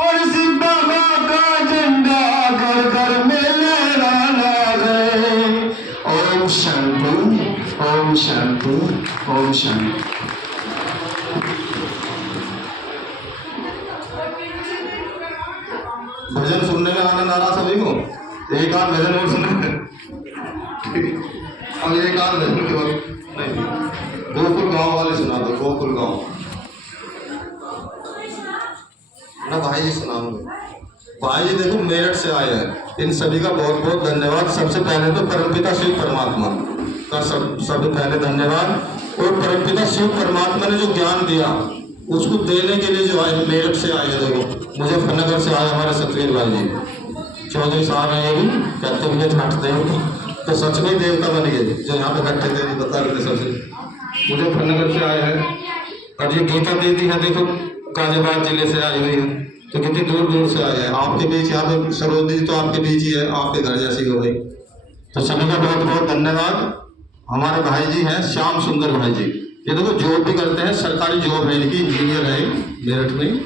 और शिव बाबा का झंडा घर घर में लहराना है। ओम शांति, ओम शांति, ओम शांति। भजन सुनने में आनंद आ रहा सभी को? एक आध भजन और सुनने अब एक आध भजन के वक्त नहीं, गोकुल गांव वाले सुना दो। गोकुल गांव ना भाई जी सुनाऊंगे। भाई जी देखो मेरठ से आए हैं, इन सभी का बहुत बहुत धन्यवाद। सबसे पहले तो परमपिता शिव परमात्मा का सबसे पहले धन्यवाद। और परमपिता शिव परमात्मा ने जो ज्ञान दिया उसको देने के लिए जो आए, मेरठ से आए हैं। देखो मुजफ्फरनगर से आए हमारे सतवीर भाई जी, चौधरी साहब हैं। ये भी कहते हुए छाटते हो तो सच में देवता बन गए जो यहाँ पे बैठे थे, बता रहे थे। सबसे मुजफ्फरनगर से आए हैं। और ये गीता दीदी है देखो गाजियाबाद जिले से आई हुई है, तो कितनी दूर दूर से आए हैं। आपके बीच यहाँ पे सरोज जी तो आपके बीच ही है, आपके घर जैसी हो गई। तो सभी का बहुत बहुत धन्यवाद। हमारे भाई जी हैं श्याम सुंदर भाई जी, ये देखो जॉब भी करते हैं, सरकारी जॉब है इनकी, इंजीनियर है मेरठ में।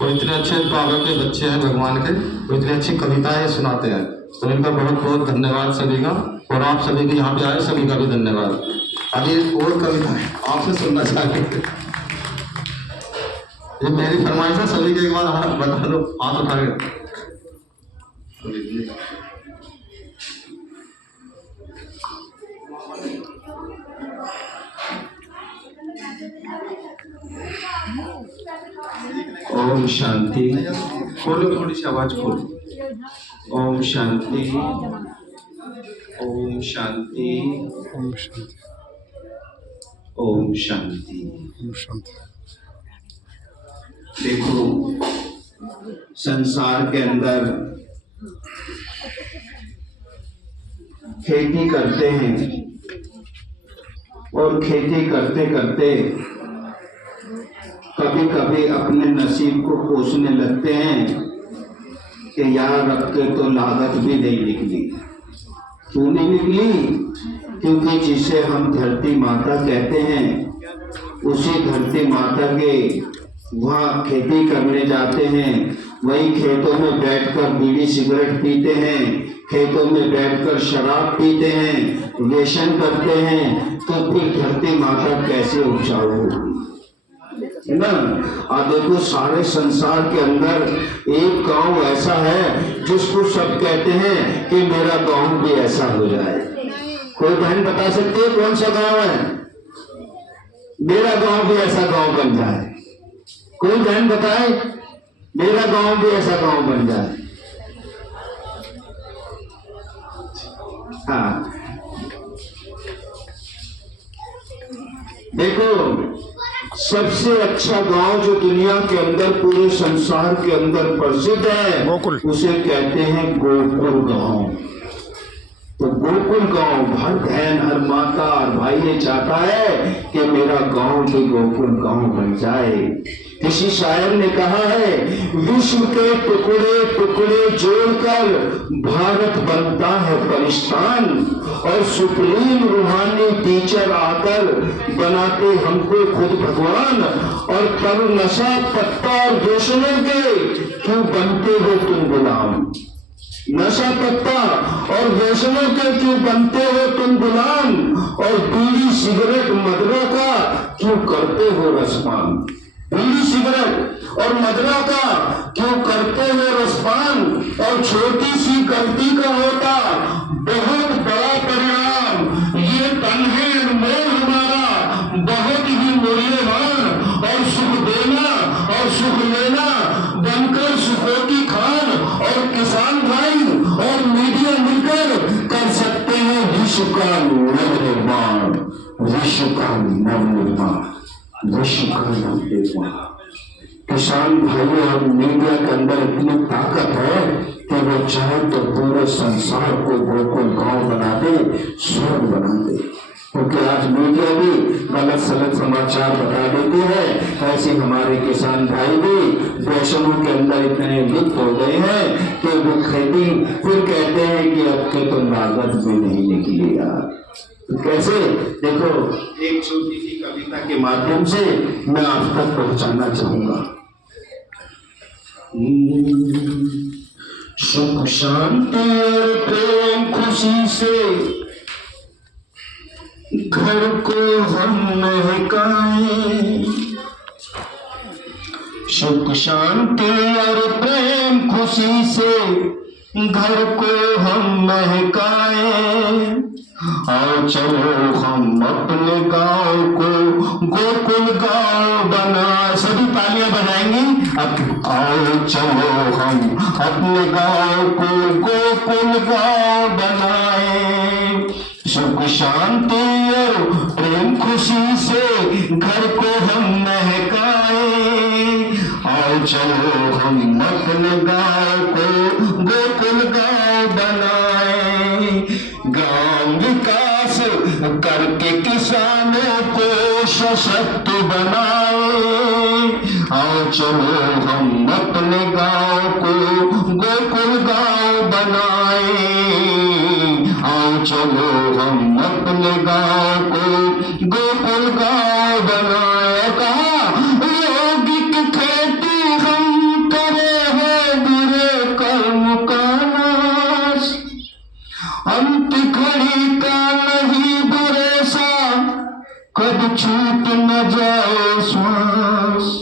और इतने अच्छे बाबा के बच्चे हैं भगवान के, तो इतनी अच्छी कविताएं सुनाते हैं। तो इनका बहुत बहुत धन्यवाद सभी का। और आप सभी भी यहाँ पे आए, सभी का भी धन्यवाद। अभी और कविता है आपसे सुनना चाहते, ये मेरी फरमाइश है। सभी के एक बार हाथ बता दो, हाथ उठा के। ओम शांति। खोलो थोड़ी सी आवाज खोलो। ओम शांति, ओम शांति, ओम शांति, ओम शांति, ओम शांति। देखो संसार के अंदर खेती करते हैं और खेती करते करते कभी कभी अपने नसीब को कोसने लगते हैं कि यार अब के तो लागत भी नहीं निकली। क्यों नहीं निकली? क्योंकि जिसे हम धरती माता कहते हैं उसी धरती माता के वहाँ खेती करने जाते हैं, वही खेतों में बैठकर बीड़ी सिगरेट पीते हैं, खेतों में बैठकर शराब पीते हैं, व्यसन करते हैं, तो फिर धरती माता कैसे उपजाऊ होगी ना। और देखो सारे संसार के अंदर एक गांव ऐसा है जिसको सब कहते हैं कि मेरा गांव भी ऐसा हो जाए। कोई बहन बता सकती है कौन सा गांव है? मेरा गांव भी ऐसा गांव बन जाए। कोई बहन बताए मेरा गांव भी ऐसा गांव बन जाए। हाँ देखो सबसे अच्छा गांव जो दुनिया के अंदर पूरे संसार के अंदर प्रसिद्ध है गोकुल, उसे कहते हैं गोकुल गांव। तो गोकुल गांव हर बहन हर माता और भाई ये चाहता है कि मेरा गांव भी गोकुल गांव बन जाए। किसी शायर ने कहा है विश्व के टुकड़े टुकड़े जोड़कर भारत बनता है परिस्तान, और सुप्रीम रूहानी टीचर आकर बनाते हमको खुद भगवान। और तब नशा पत्ता और व्यसनों के क्यों बनते हो तुम गुलाम? नशा पत्ता और व्यसनों के क्यों बनते हो तुम गुलाम? और बीड़ी सिगरेट मदरा का क्यों करते हो रसपान? बीड़ी सिगरेट और मदरा का क्यों करते हो रसपान? और छोटी सी गलती का होता बहुत बड़ा परिणाम। ये तन है अनमोल हमारा, बहुत ही मूल्यवान, और सुख देना और सुख लेना बनकर सुखों की खान। और किसान भाई और मीडिया मिलकर कर सकते हैं विश्व का नवनिर्माण, विश्व का नवनिर्माण, विश्व का नवनिर्माण। किसान भाइयों और मीडिया के अंदर इतनी ताकत है कि वो चाहे तो पूरे संसार को गोकुल गांव बना दे, स्वर्ग बना दे। क्योंकि आज मीडिया भी गलत सलत समाचार बता देती है, ऐसे हमारे किसान भाई भी व्यसनों के अंदर इतने लिप्त हो गए हैं कि वो खेती फिर कहते हैं कि अब के तो लागत भी नहीं निकली यार। तो कैसे? देखो एक छोटी सी कविता के माध्यम से मैं आप तक पहुंचाना चाहूंगा। सुख शांति और प्रेम खुशी से घर को हम महकाएं। सुख शांति और प्रेम खुशी से घर को हम महकाएं। आओ चलो हम अपने गांव को गोकुल गांव बनाए। सभी तालियां बजाएंगे। अब आओ चलो हम अपने गांव को गोकुल गांव बनाए। सुख शांति और प्रेम खुशी से घर को हम महकाएं। आओ चलो हम अपने गांव को गोकुल गांव बनाए। ग्राम विकास करके किसानों को सशक्त बनाए। आओ चलो हम अपने गांव को गोकुल गांव बनाए। आओ चलो हम अपने गांव को गोकुल गांव बनाए। कहा यौगिक खेती हम करे हैं बुरे कर्म का नाश। अंत घड़ी का नहीं भरोसा कब छूट न जाए श्वास।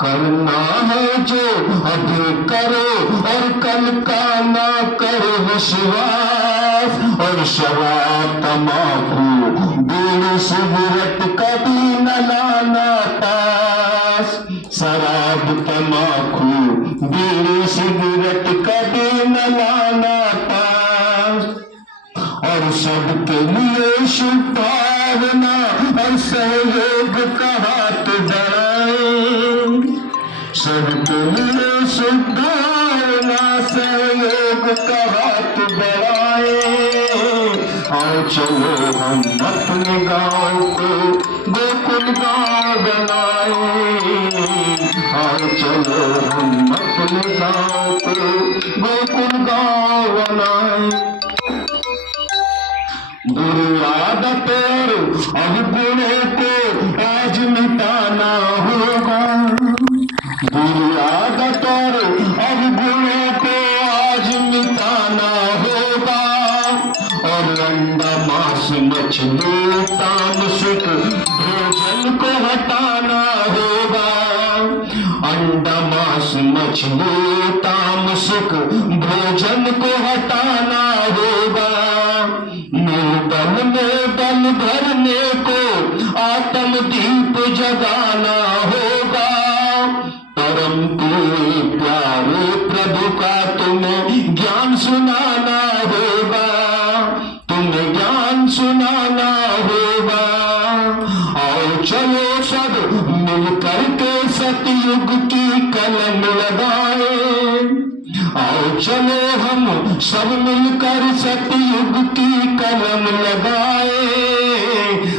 करना है जो अभी करो और कल का ना करो विश्वास। और शराब तम्बाकू बीड़ी सिगरेट कभी न लाना पास। शराब तम्बाकू बीड़ी सिगरेट कभी न लाना पास। और सबके लिए शुभभावना और सहयोग का हाथ बढ़ाए। सबके लिए शुभभावना सहयोग का हाथ बढ़ाए। आओ चलो हम अपने गांव को गोकुल गांव बनाए। आओ चलो हम अपने गांव को गोकुल गांव बनाए। बुरी आदतें अवगुणों को आज मिटाना होगा। बुरी आदतें अवगुणों को आज मिटाना होगा। और अंडा मांस मछली तामसिक भोजन को हटाना होगा। अंडा मांस मछली तामसिक भोजन को हटाना होगा। में बल भरने को आत्म दीप जगाना होगा। परम प्यारे प्रभु का तुम्हें ज्ञान सुनाना होगा। तुम्हें ज्ञान सुनाना होगा। आओ चलो सब मिलकर के सतयुग की कलम लगाए। आओ चलो हम सब मिलकर सतयुग की कलम लगाए।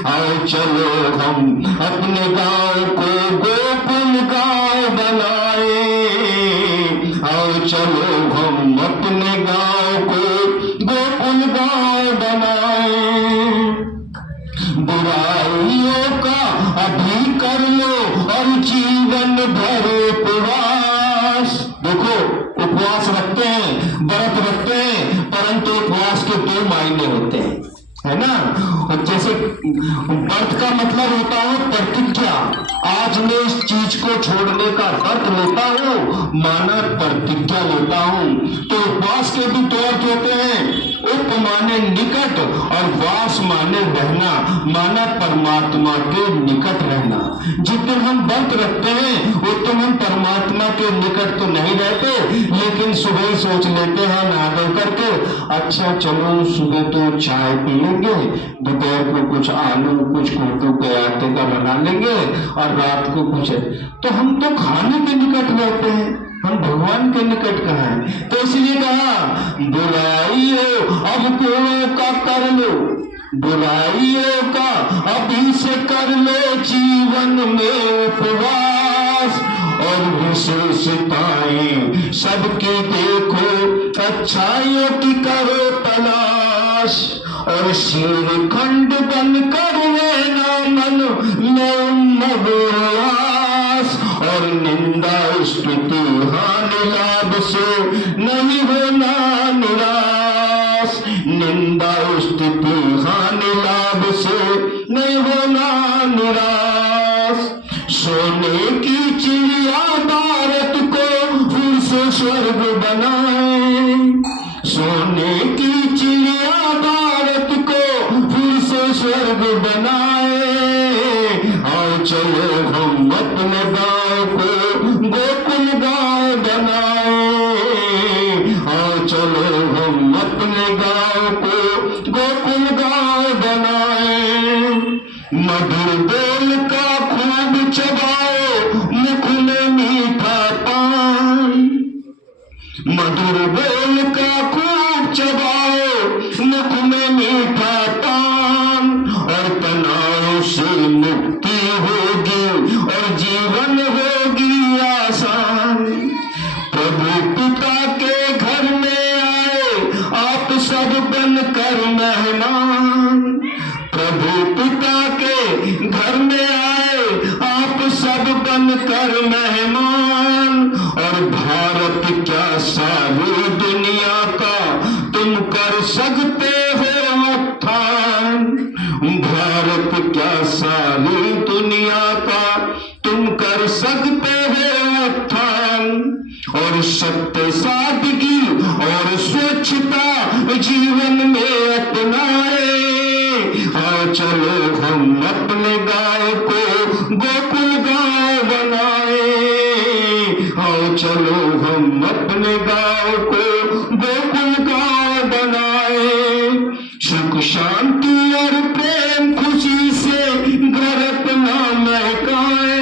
आओ चलो हम अपने गांव को गोकुल गांव बनाए। आओ चलो हम अपने गांव को गोकुल गांव बनाए। बुराइयों का अभी कर लो और जीवन भर उपवास। देखो उपवास रखते हैं, व्रत रखते हैं, परंतु उपवास के दो मायने होते हैं, है ना। और जैसे व्रत का मतलब होता है प्रतिज्ञा। आज मैं इस चीज को छोड़ने का व्रत लेता हूँ, माना प्रतिज्ञा लेता हूँ। तो उपवास के भी दो अर्थ होते हैं। उप माने निकट और वास माने रहना, माना परमात्मा के निकट रहना। जिस दिन हम व्रत रखते हैं उस दिन हम परमात्मा के निकट तो नहीं रहते, लेकिन सुबह सोच लेते हैं नहा धो करके, अच्छा चलो सुबह तो चाय पी लेंगे, दोपहर को कुछ आलू कुछ कोटू के आटे का बना लेंगे और रात को कुछ। तो हम तो खाने के निकट रहते हैं, हम भगवान के निकट कहाँ हैं। तो इसलिए कहा बुराइयों अब गुणों का कर लो। बुराइयों का अभी से कर लो जीवन में उपवास। और विशेषताएं सबकी देखो, अच्छाइयों की करो तलाश। और श्रीखंड बन कर लेना मन में मगुलास। और और निंदा स्तुति हानि लाभ से नहीं होना निराश। निंदा स्तुति हानि लाभ से नहीं होना निराश। सोने की चिड़िया भारत को फिर से स्वर्ग बनाए। सोने की चिड़िया भारत को फिर से स्वर्ग बनाए। आओ चलो हम अपने गाँव को गोकुल गाँव बनाए। आओ चलो हम अपने गाँव को गोकुल गाँव बनाए। मधुर बोल का खूब चबाओ मुख में मीठा पान। मधुर बोल का खूब चबाओ मुख में मीठा पान। और तनाव से मुक्ति होगी और जीवन होगी आसान। प्रभु पिता के घर में आए आप सब बनकर मेहमान। प्रभु पिता के घर में आए आप सब बनकर मेहमान। और भारत क्या सारी दुनिया का तुम कर सकते हो उत्थान। भारत क्या सारी दुनिया का तुम कर सकते हो उत्थान। और सत्य सादगी और स्वच्छता जीवन में अपनाए। आओ चलो हम अपने गाँव को गोकुल गाँव बनाए। आओ चलो हम अपने गाँव को गोकुल गाँव बनाए। सुख शांति और प्रेम खुशी से घर अपना महकाए।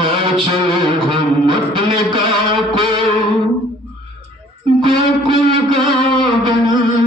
आओ चलो हम अपने गाँव को गोकुल गाँव बनाए।